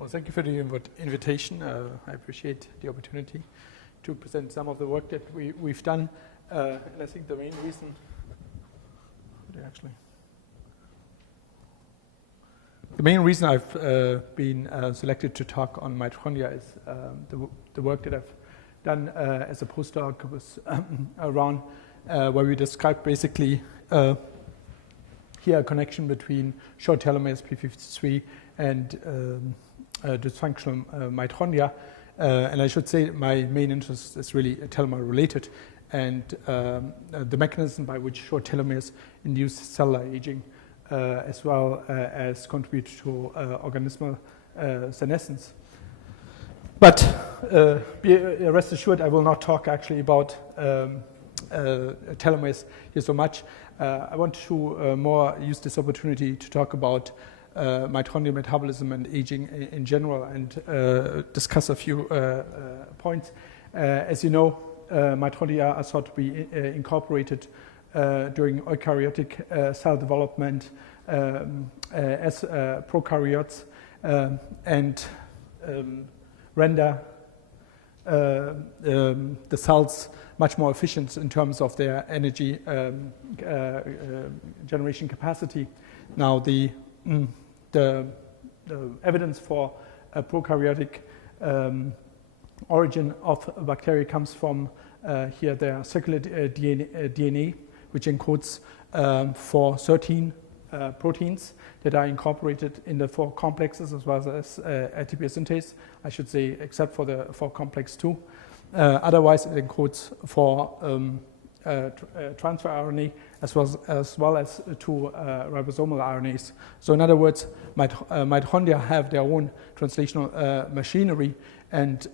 Well, thank you for the invitation. I appreciate the opportunity to present some of the work that we've done. And I think the main reason, I've been selected to talk on mitochondria is the work that I've done as a postdoc was around where we described basically here a connection between short telomeres P53 and dysfunctional mitochondria. And I should say my main interest is really telomere related and the mechanism by which short telomeres induce cellular aging as well as contribute to organismal senescence. But rest assured, I will not talk actually about telomeres here so much. I want to more use this opportunity to talk about mitochondrial metabolism and aging in general and discuss a few points. As you know, mitochondria are thought to be incorporated during eukaryotic cell development as prokaryotes and render the cells much more efficient in terms of their energy generation capacity. Now, the evidence for a prokaryotic origin of bacteria comes from here their circular DNA, which encodes for 13 proteins that are incorporated in the 4 complexes as well as ATP synthase, I should say, except for the 4 complex 2. Otherwise, it encodes for transfer RNA as well as 2 ribosomal RNAs. So in other words, mitochondria have their own translational machinery, and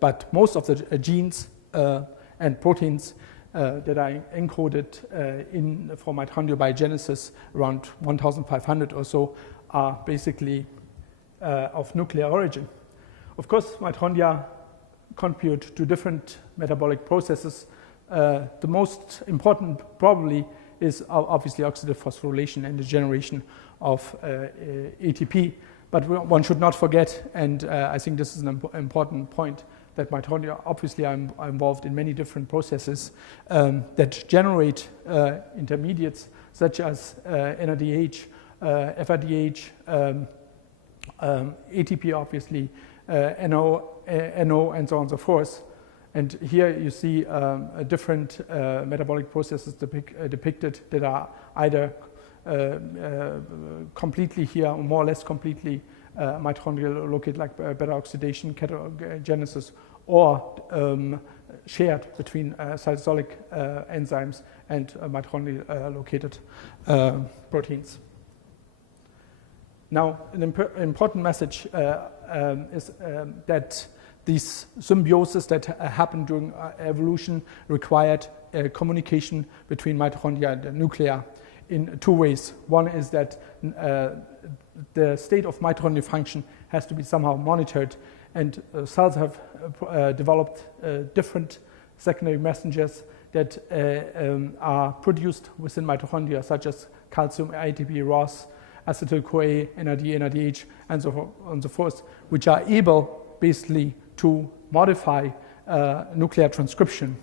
but most of the genes and proteins that are encoded for mitochondrial biogenesis, around 1,500 or so, are basically of nuclear origin. Of course, mitochondria contribute to different metabolic processes. The most important probably is obviously oxidative phosphorylation and the generation of ATP. But one should not forget, and I think this is an important point, that mitochondria obviously are involved in many different processes that generate intermediates such as NADH, FADH, ATP obviously, NO, and so on and so forth. And here you see different metabolic processes depicted that are either completely here or more or less completely mitochondrial located, like beta oxidation, ketogenesis, or shared between cytosolic enzymes and mitochondrial located proteins. Now, an important message is that these symbioses that happen during evolution required communication between mitochondria and the nuclei in 2 ways. One is that the state of mitochondrial function has to be somehow monitored, and cells have developed different secondary messengers that are produced within mitochondria, such as calcium, ATP, ROS, acetyl-CoA, NAD, NADH, and so on and so forth, which are able basically to modify nuclear transcription.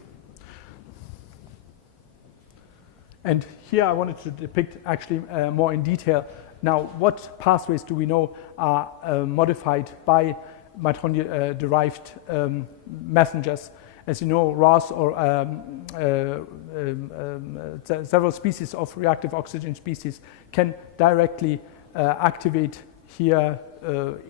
And here I wanted to depict actually more in detail. Now, what pathways do we know are modified by mitochondria-derived messengers? As you know, ROS or several species of reactive oxygen species can directly activate here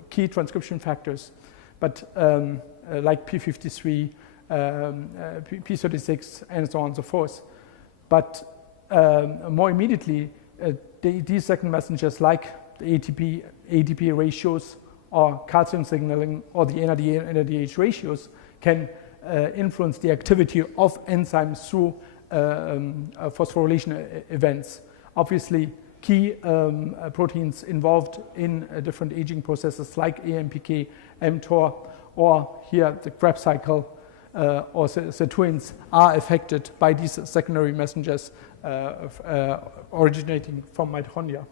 key transcription factors, but like P53, P36, and so on and so forth. But more immediately, these second messengers like the ATP ratios or calcium signaling or the NAD and NADH ratios can influence the activity of enzymes through phosphorylation events. Obviously, key proteins involved in different aging processes like AMPK, mTOR, or here the Krebs cycle or sirtuins are affected by these secondary messengers originating from mitochondria.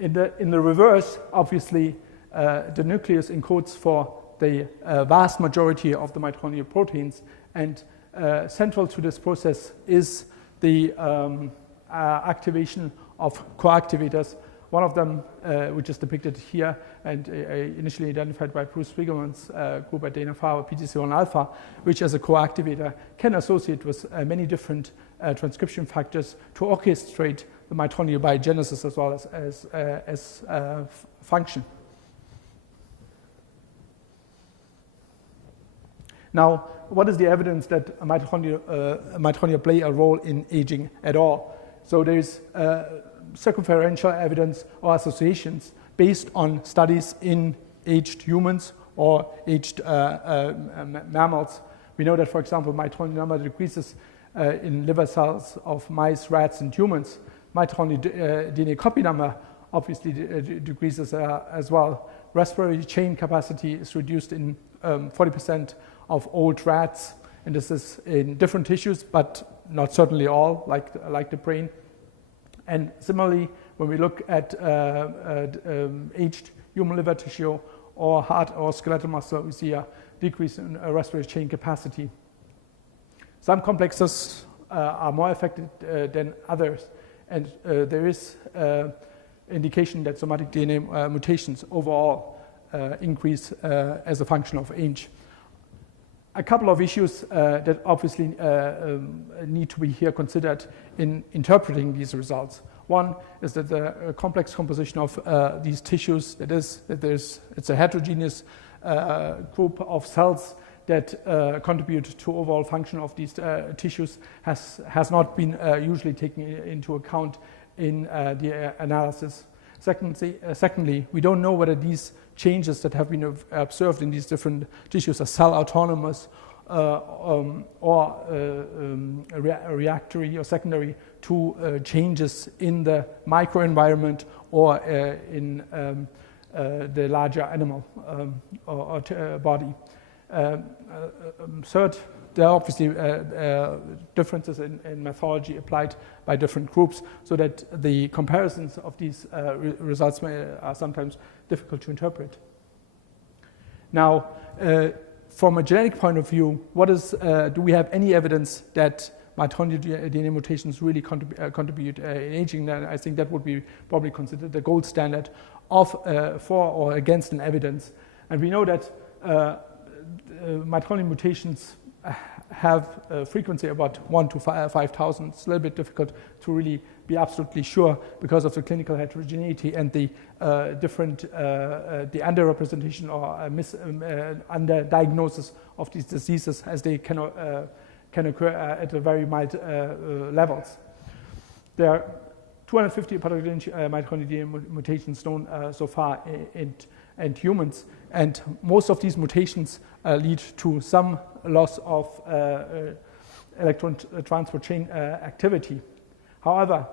In the reverse, obviously, the nucleus encodes for the vast majority of the mitochondrial proteins, and central to this process is the activation of coactivators. One of them, which is depicted here and initially identified by Bruce Spiegelman's group at Dana-Farber, PGC1-alpha, which as a coactivator can associate with many different transcription factors to orchestrate the mitochondrial biogenesis as well as function. Now, what is the evidence that mitochondria play a role in aging at all? So there's circumferential evidence or associations based on studies in aged humans or aged mammals. We know that, for example, mitochondrial number decreases in liver cells of mice, rats, and humans. Mitochondrial DNA copy number obviously decreases as well. Respiratory chain capacity is reduced in 40% of old rats, and this is in different tissues, but not certainly all, like the brain. And similarly, when we look at aged human liver tissue or heart or skeletal muscle, we see a decrease in respiratory chain capacity. Some complexes are more affected than others, and there is indication that somatic DNA mutations overall increase as a function of age. A couple of issues that obviously need to be here considered in interpreting these results. One is that the complex composition of these tissues, it's a heterogeneous group of cells that contribute to overall function of these tissues has not been usually taken into account in the analysis. Secondly, we don't know whether these changes that have been observed in these different tissues are cell autonomous or reactory or secondary to changes in the microenvironment or in the larger animal or body. Third, there are obviously differences in methodology applied by different groups, so that the comparisons of these results are sometimes difficult to interpret. Now, from a genetic point of view, do we have any evidence that mitochondrial DNA mutations really contribute in aging? Then I think that would be probably considered the gold standard for or against an evidence. And we know that mitochondrial mutations have a frequency about 1 to 5,000. It's a little bit difficult to really be absolutely sure because of the clinical heterogeneity and the different, the underrepresentation or underdiagnosis of these diseases, as they can occur at a very mild levels. There are 250 pathogenic mitochondrial DNA mutations known so far in humans, and most of these mutations lead to some loss of electron transport chain activity. However,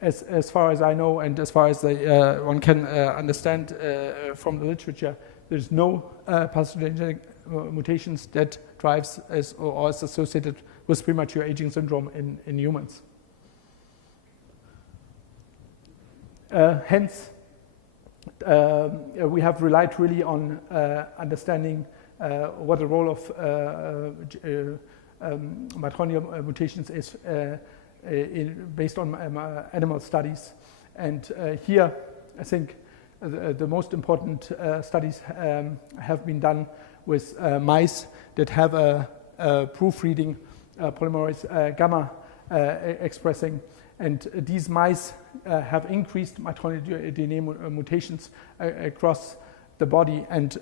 as far as I know, and as far as one can understand from the literature, there's no pathogenic mutations that drives or is associated with premature aging syndrome in humans. Hence, we have relied really on understanding what the role of mitochondrial mutations is based on animal studies. And here, I think the most important studies have been done with mice that have a proofreading polymerase gamma expressing. And these mice have increased mitochondrial DNA mutations across the body and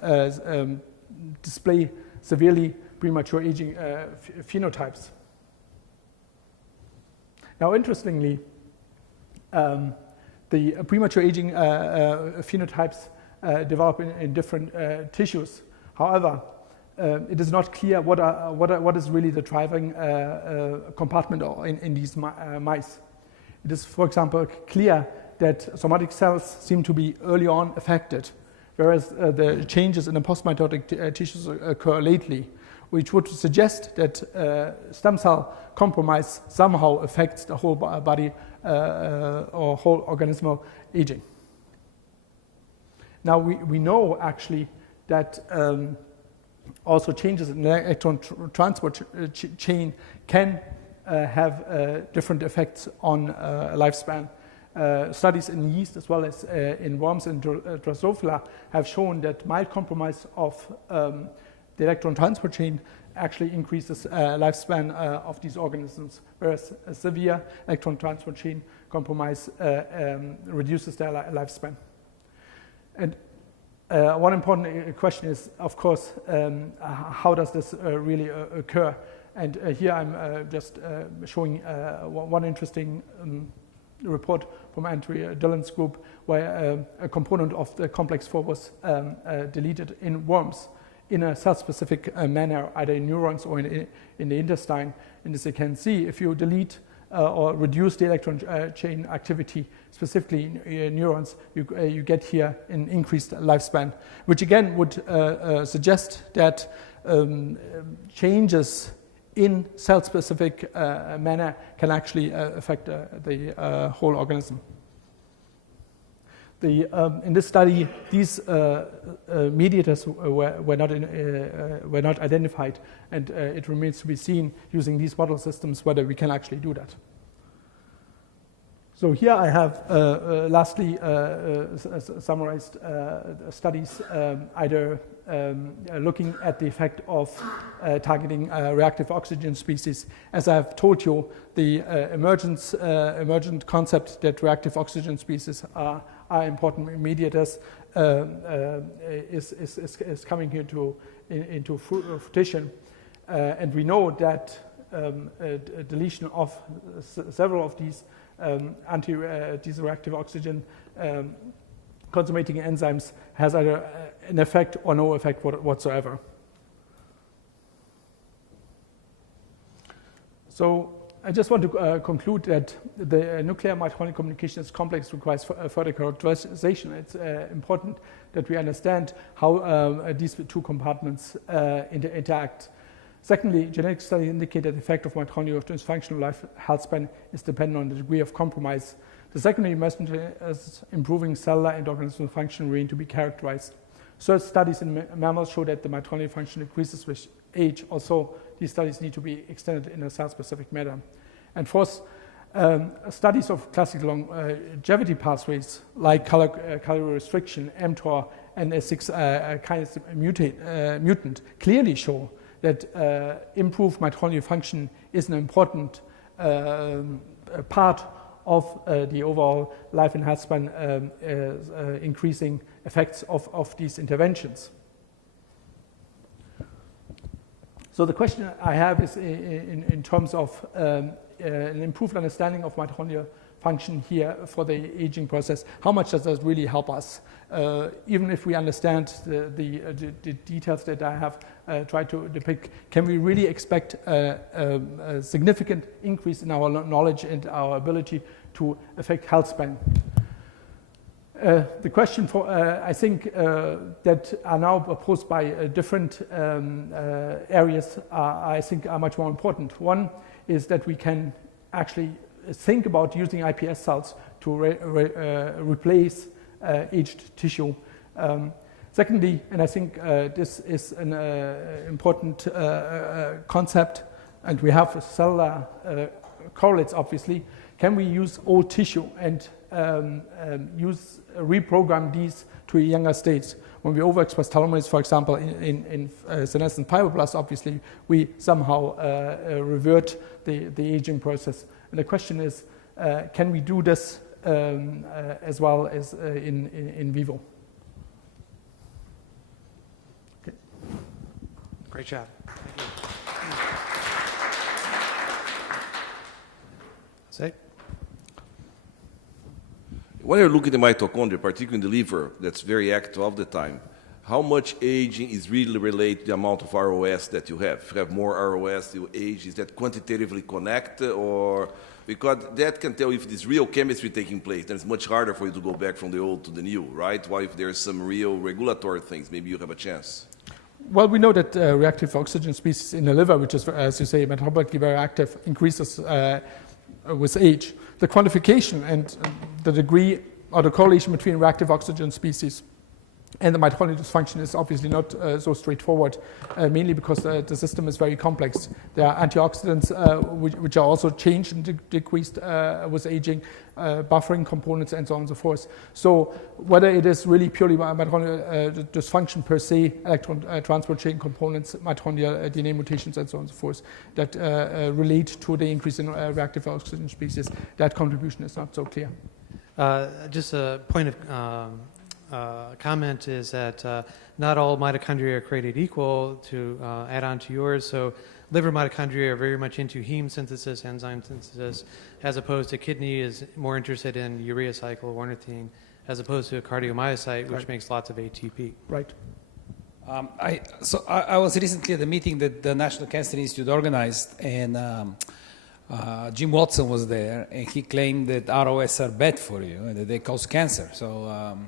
display severely premature aging phenotypes. Now, interestingly, the premature aging phenotypes develop in different tissues. However, it is not clear what is really the driving compartment in these mice. It is, for example, clear that somatic cells seem to be early on affected, whereas the changes in the postmitotic tissues occur lately, which would suggest that stem cell compromise somehow affects the whole body or whole organismal aging. Now we know actually that also changes in the electron transport chain can have different effects on lifespan. Studies in yeast as well as in worms and Drosophila have shown that mild compromise of the electron transport chain actually increases lifespan of these organisms, whereas a severe electron transport chain compromise reduces their lifespan. And one important question is, of course, how does this really occur? And here I'm just showing one interesting report from Andrea Dillon's group, where a component of the complex 4 was deleted in worms in a cell-specific manner, either in neurons or in the intestine. And as you can see, if you delete or reduce the electron chain activity, specifically in neurons, you get here an increased lifespan, which again would suggest that changes in cell-specific manner can actually affect the whole organism. In this study, these mediators were not identified, and it remains to be seen using these model systems whether we can actually do that. So here I have lastly summarized studies either looking at the effect of targeting reactive oxygen species. As I have told you, the emergent concept that reactive oxygen species are important mediators is coming here into fruition. And we know that a deletion of several of these these reactive oxygen consummating enzymes has either an effect or no effect whatsoever. So I just want to conclude that the nuclear mitochondrial communications complex requires further characterization. It's important that we understand how these two compartments interact. Secondly, genetic studies indicate that the effect of mitochondrial dysfunctional life health span is dependent on the degree of compromise. The secondary messenger is improving cellular and organismal function remain to be characterized. Third, studies in mammals show that the mitochondrial function increases with age. Also, these studies need to be extended in a cell-specific manner. And fourth, studies of classical longevity pathways like calorie restriction, mTOR, and S6 kinase mutant clearly show that improved mitochondrial function is an important part of the overall life and health span increasing effects of these interventions. So the question I have is in terms of an improved understanding of mitochondrial function here for the aging process. How much does that really help us? Even if we understand the details that I have tried to depict, can we really expect a significant increase in our knowledge and our ability to affect health span? The question for I think that are now posed by different areas I think are much more important. One is that we can actually think about using iPS cells to replace aged tissue. Secondly, and I think this is an important concept, and we have cellular correlates obviously, can we use old tissue and reprogram these to a younger state? When we overexpress telomerase, for example, in senescent fibroblasts, obviously, we somehow revert the aging process. And the question is, can we do this as well as in vivo? Okay. Great job. Thank you. Say. When you look at the mitochondria, particularly in the liver, that's very active all the time, how much aging is really related to the amount of ROS that you have? If you have more ROS, you age, is that quantitatively connected? Or because that can tell if there's real chemistry taking place, then it's much harder for you to go back from the old to the new, right? While if there's some real regulatory things, maybe you have a chance. Well, we know that reactive oxygen species in the liver, which is, as you say, metabolically very active, increases with age. The quantification and the degree or the correlation between reactive oxygen species And the mitochondrial dysfunction is obviously not so straightforward, mainly because the system is very complex. There are antioxidants which are also changed and decreased with aging, buffering components, and so on and so forth. So whether it is really purely mitochondrial dysfunction per se, electron transport chain components, mitochondrial DNA mutations, and so on and so forth, that relate to the increase in reactive oxygen species, that contribution is not so clear. Just a point of comment is that not all mitochondria are created equal, to add on to yours. So liver mitochondria are very much into heme synthesis, enzyme synthesis, as opposed to kidney is more interested in urea cycle, ornithine, as opposed to a cardiomyocyte, which makes lots of ATP. Right. I was recently at a meeting that the National Cancer Institute organized, and Jim Watson was there, and he claimed that ROS are bad for you and that they cause cancer. So,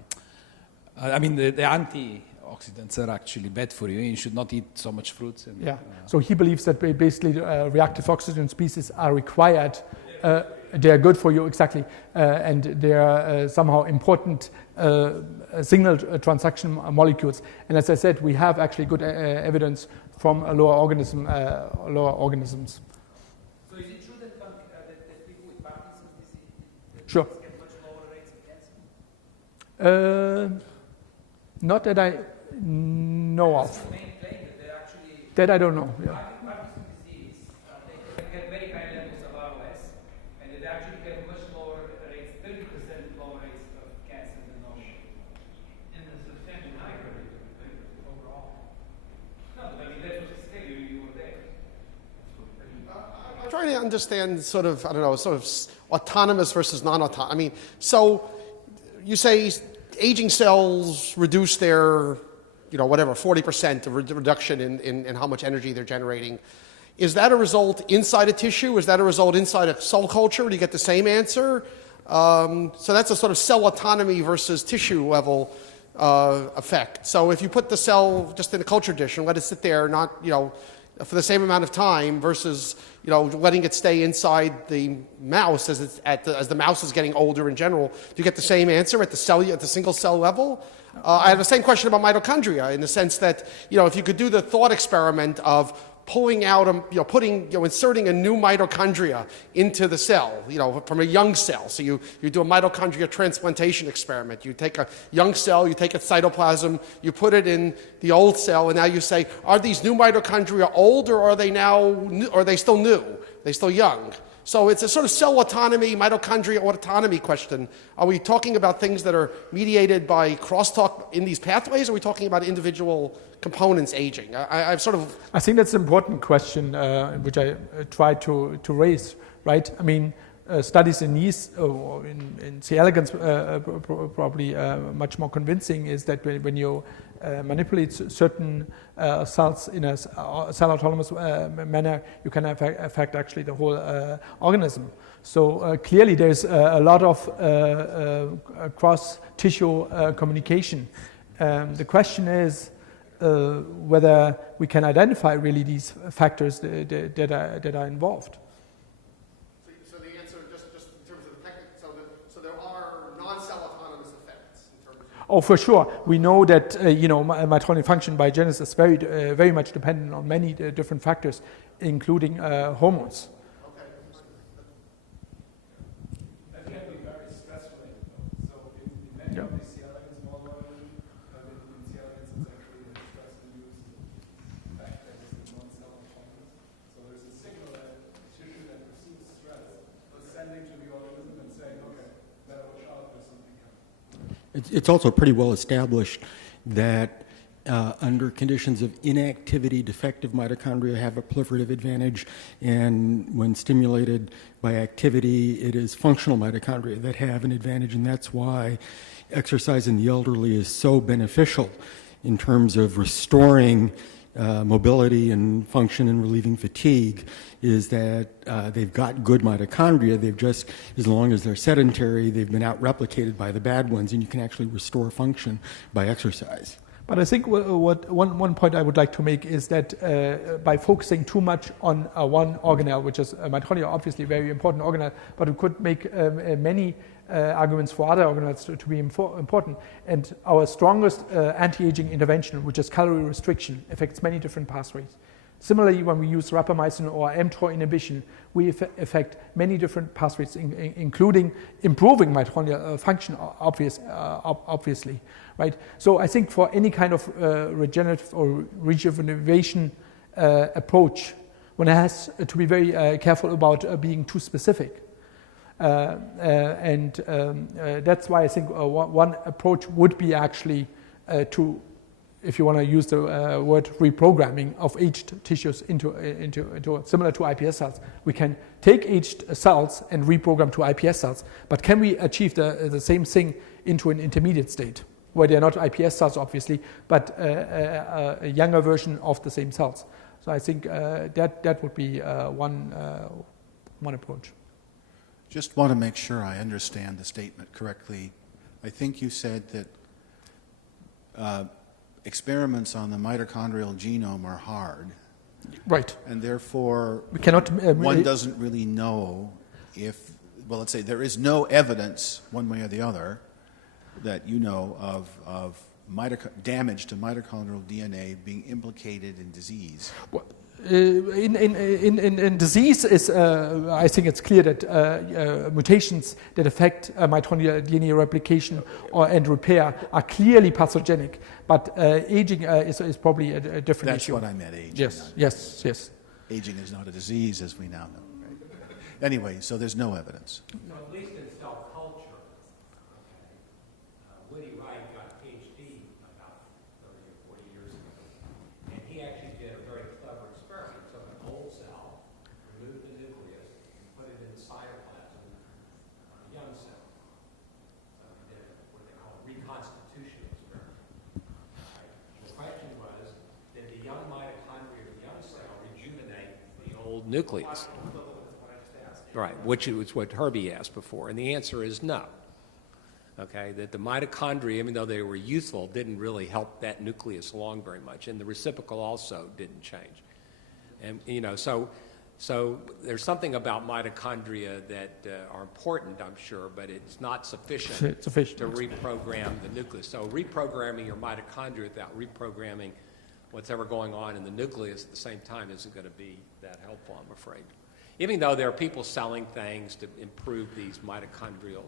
the antioxidants are actually bad for you. You should not eat so much fruits. And, yeah. So he believes that basically reactive oxygen species are required. They are good for you, exactly, and they are somehow important signal transaction molecules. And as I said, we have actually good evidence from lower organisms. So is it true that people with Parkinson's disease Sure. get much lower rates of cancer? Not that I know of. That's the main claim that they're actually... That I don't know. Yeah. Parkinson's disease, they get very high levels of ROS, and they actually get much lower rates, 30% lower rates of cancer than normal. And a substantially higher rate overall. No, but that was a scale, you were there. I'm trying to understand sort of autonomous versus non-autonomous. So you say aging cells reduce their, 40% of reduction in how much energy they're generating. Is that a result inside a tissue? Is that a result inside a cell culture? Do you get the same answer? So that's a sort of cell autonomy versus tissue level effect. So if you put the cell just in a culture dish and let it sit there, not, for the same amount of time versus, letting it stay inside the mouse as the mouse is getting older in general, do you get the same answer at the single cell level? I have the same question about mitochondria in the sense that, if you could do the thought experiment of pulling out, inserting a new mitochondria into the cell, from a young cell. So you do a mitochondria transplantation experiment. You take a young cell, you take its cytoplasm, you put it in the old cell, and now you say, are these new mitochondria old, or are they still new? Are they still young? So it's a sort of cell autonomy, mitochondria autonomy question. Are we talking about things that are mediated by crosstalk in these pathways, or are we talking about individual components aging? I think that's an important question, which I tried to raise, right? Studies in yeast or in C. elegans probably much more convincing is that when you manipulate certain cells in a cell autonomous manner, you can affect actually the whole organism. So clearly there's a lot of cross-tissue communication. The question is whether we can identify really these factors that are involved. So the answer, just in terms of the technical, so there are non-cell autonomous effects in terms of... Oh, for sure. We know that mitochondrial function biogenesis is very much dependent on many different factors, including hormones. Okay. That can be very stressful. So in many of these C. elegans models, in C. elegans it's actually a stress-induced fact that is non-cell autonomous. So there's a signal that tissue that receives stress is sending to the organism and saying, okay, better watch out, there's something coming. It's also pretty well established that under conditions of inactivity, defective mitochondria have a proliferative advantage, and when stimulated by activity, it is functional mitochondria that have an advantage, and that's why exercise in the elderly is so beneficial in terms of restoring mobility and function and relieving fatigue, is that they've got good mitochondria. They've just, as long as they're sedentary, they've been out-replicated by the bad ones, and you can actually restore function by exercise. But I think one point I would like to make is that by focusing too much on one organelle, which is mitochondria, obviously a very important organelle, but we could make many arguments for other organelles to be important. And our strongest anti-aging intervention, which is calorie restriction, affects many different pathways. Similarly, when we use rapamycin or mTOR inhibition, we affect many different pathways, including improving mitochondrial function, obviously, right? So I think for any kind of regenerative or rejuvenation approach, one has to be very careful about being too specific. And that's why I think one approach would be actually to, if you want to use the word reprogramming of aged tissues into similar to iPS cells. We can take aged cells and reprogram to iPS cells, but can we achieve the same thing into an intermediate state, where they're not iPS cells, obviously, but a younger version of the same cells? So I think that would be one approach. Just want to make sure I understand the statement correctly. I think you said that experiments on the mitochondrial genome are hard. Right. And therefore, we cannot, one doesn't really know if, well, let's say there is no evidence one way or the other that you know of damage to mitochondrial DNA being implicated in disease. Well, in disease, I think it's clear that mutations that affect mitochondrial DNA replication and repair are clearly pathogenic. But aging is probably a different issue. That's what I meant, aging. Yes. Aging is not a disease, as we now know. Right? Anyway, so there's no evidence. So at least in cell culture, Woody Wright got a PhD about 30 or 40 years ago, and he actually did a very clever experiment. He took an old cell, removed the nucleus, and put it in the cytoplasm of a young cell. So he did what they call a reconstitution experiment. Right? The question was, did the young mitochondria of the young cell rejuvenate the old nucleus? Right, which is what Herbie asked before, and the answer is no. Okay, that the mitochondria, even though they were youthful, didn't really help that nucleus along very much, and the reciprocal also didn't change. And so there's something about mitochondria that are important, I'm sure, but it's not sufficient to reprogram the nucleus. So reprogramming your mitochondria without reprogramming what's ever going on in the nucleus at the same time isn't going to be that helpful, I'm afraid. Even though there are people selling things to improve these mitochondrial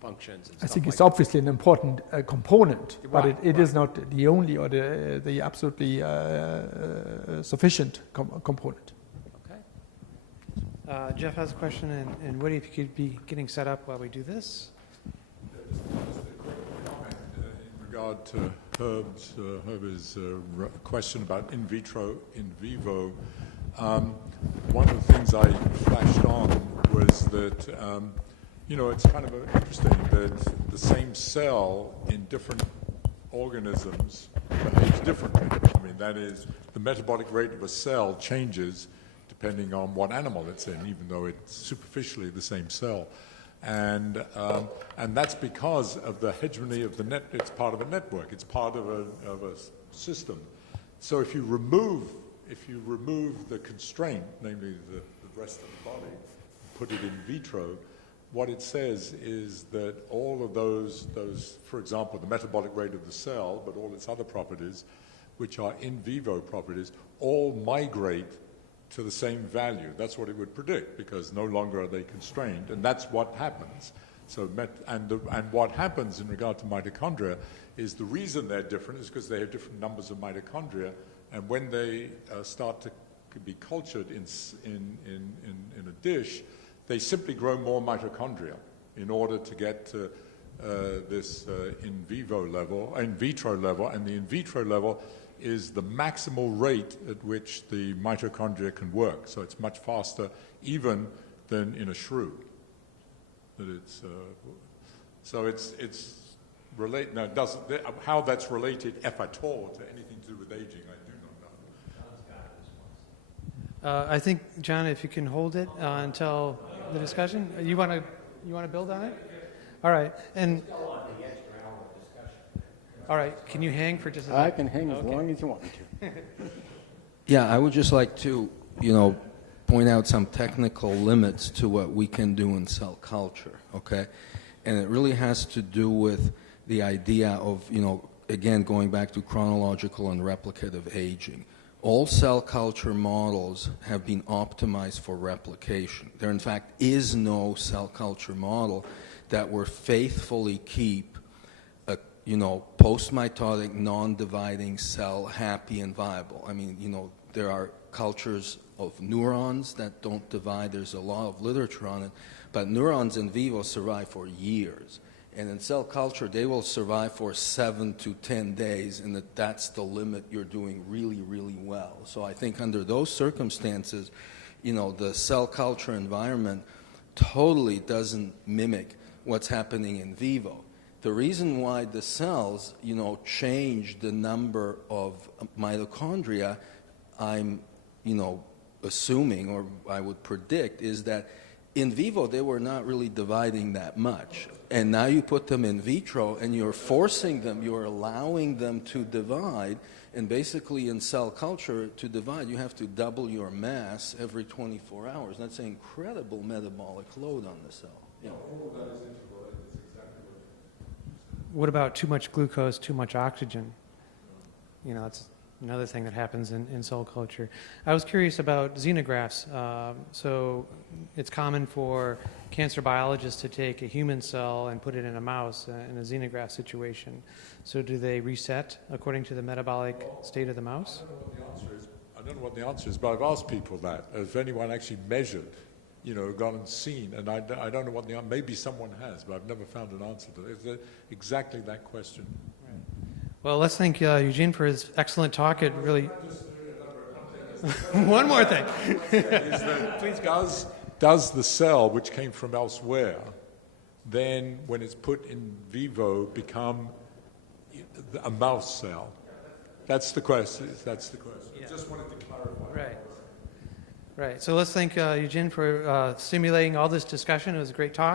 functions and stuff. I think like it's obviously an important component, but Right, it is not the only or the absolutely sufficient component. Okay. Jeff has a question, and Woody, if you could be getting set up while we do this. Just a quick comment in regard to Herb's question about in vitro, in vivo. One of the things I flashed on was that, it's kind of interesting that the same cell in different organisms behaves differently. I mean, that is, the metabolic rate of a cell changes depending on what animal it's in, even though it's superficially the same cell. And that's because of the hegemony of the net. It's part of a network. It's part of a system. So if you remove the constraint, namely the rest of the body, put it in vitro, what it says is that all of those, for example, the metabolic rate of the cell, but all its other properties, which are in vivo properties, all migrate to the same value. That's what it would predict, because no longer are they constrained, and that's what happens. So, and what happens in regard to mitochondria is the reason they're different is because they have different numbers of mitochondria, and when they start to be cultured in a dish, they simply grow more mitochondria in order to get to this in vitro level, and the in vitro level is the maximal rate at which the mitochondria can work. So it's much faster even than in a shrew. That it's so it's relate. Now, how that's related, if at all, to anything to do with aging, I do not know. I think, John, if you can hold it until the discussion. You want to build on it? All right. And All right, can you hang for just a I second? can hang as Okay. long as you want me to. Yeah, I would just like to, point out some technical limits to what we can do in cell culture, okay? And it really has to do with the idea of, again, going back to chronological and replicative aging. All cell culture models have been optimized for replication. There, in fact, is no cell culture model that will faithfully keep a, post-mitotic, non-dividing cell happy and viable. I mean, there are cultures of neurons that don't divide. There's a lot of literature on it. But neurons in vivo survive for years. And in cell culture, they will survive for 7 to 10 days, and that's the limit you're doing really, really well. So I think under those circumstances, the cell culture environment totally doesn't mimic what's happening in vivo. The reason why the cells, change the number of mitochondria, I'm, assuming, or I would predict, is that in vivo they were not really dividing that much. And now you put them in vitro and you're forcing them, you're allowing them to divide. And basically in cell culture, to divide, you have to double your mass every 24 hours. That's an incredible metabolic load on the cell. Yeah. What about too much glucose, too much oxygen? That's another thing that happens in cell culture. I was curious about xenografts. So it's common for cancer biologists to take a human cell and put it in a mouse in a xenograft situation. So do they reset according to the metabolic state of the mouse? I don't know what the answer is, but I've asked people that. Has anyone actually measured, gone and seen? And I don't know what the answer, maybe someone has, but I've never found an answer to it. It's exactly that question. Well, let's thank Eugene for his excellent talk. It really... One more thing. Please. Does the cell, which came from elsewhere, then, when it's put in vivo, become a mouse cell? That's the question. That's the question. Yeah. I just wanted to clarify. Right. So let's thank Eugene for stimulating all this discussion. It was a great talk.